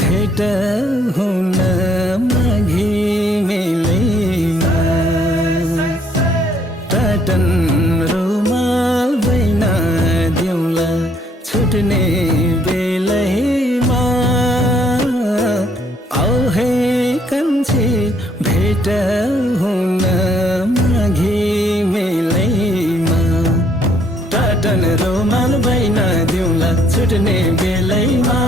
भेट हुन माघे मेलैमा टाटन रुमाल बैना दिउँला छुट्ने बेलैमा आऊ है कान्छी भेट हुन माघे मेलैमा टाटन रुमाल बैना दिउँला छुट्ने बेलैमा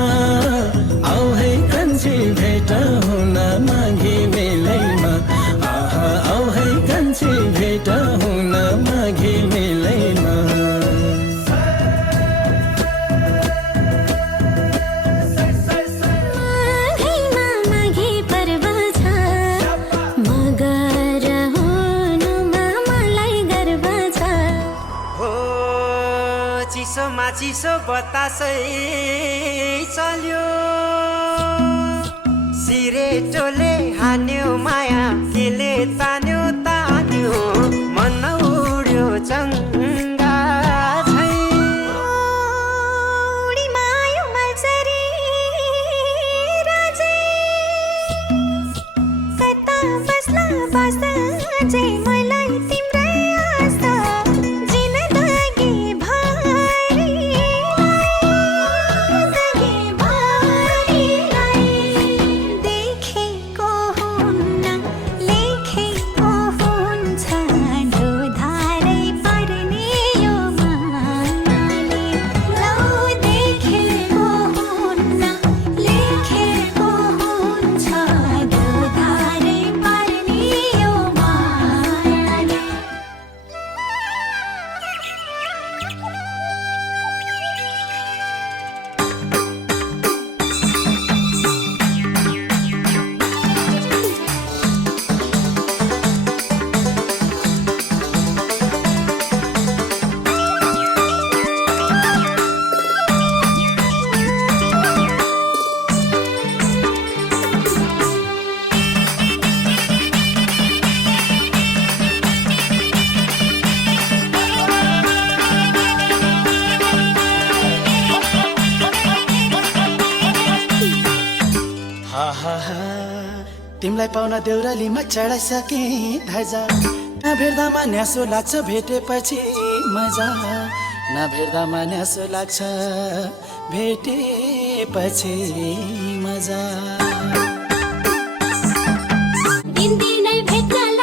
आऊ है कान्छी भेट हुन माघे मेलैमा आहा आऊ है कान्छी भेट हुन माघे मेलैमा चिसो बतासै चल्यो सिरेटोले हान्यो माया केले तान्यो तान्यो मन उड्यो चङ्गा छै उडी मायो मल्सरी राजे कता बस्ला बस्दा जे मलाई तिम्रै आस्था जिन्दगी तिमलाई पाउन देउरालीमा चढाइसके धजा नभेट्दामा न्यासो लाग्छ भेटेपछि मजा नभेट्दामा न्यासो लाग्छ भेटेपछि मजा दिन दिनै भेट्न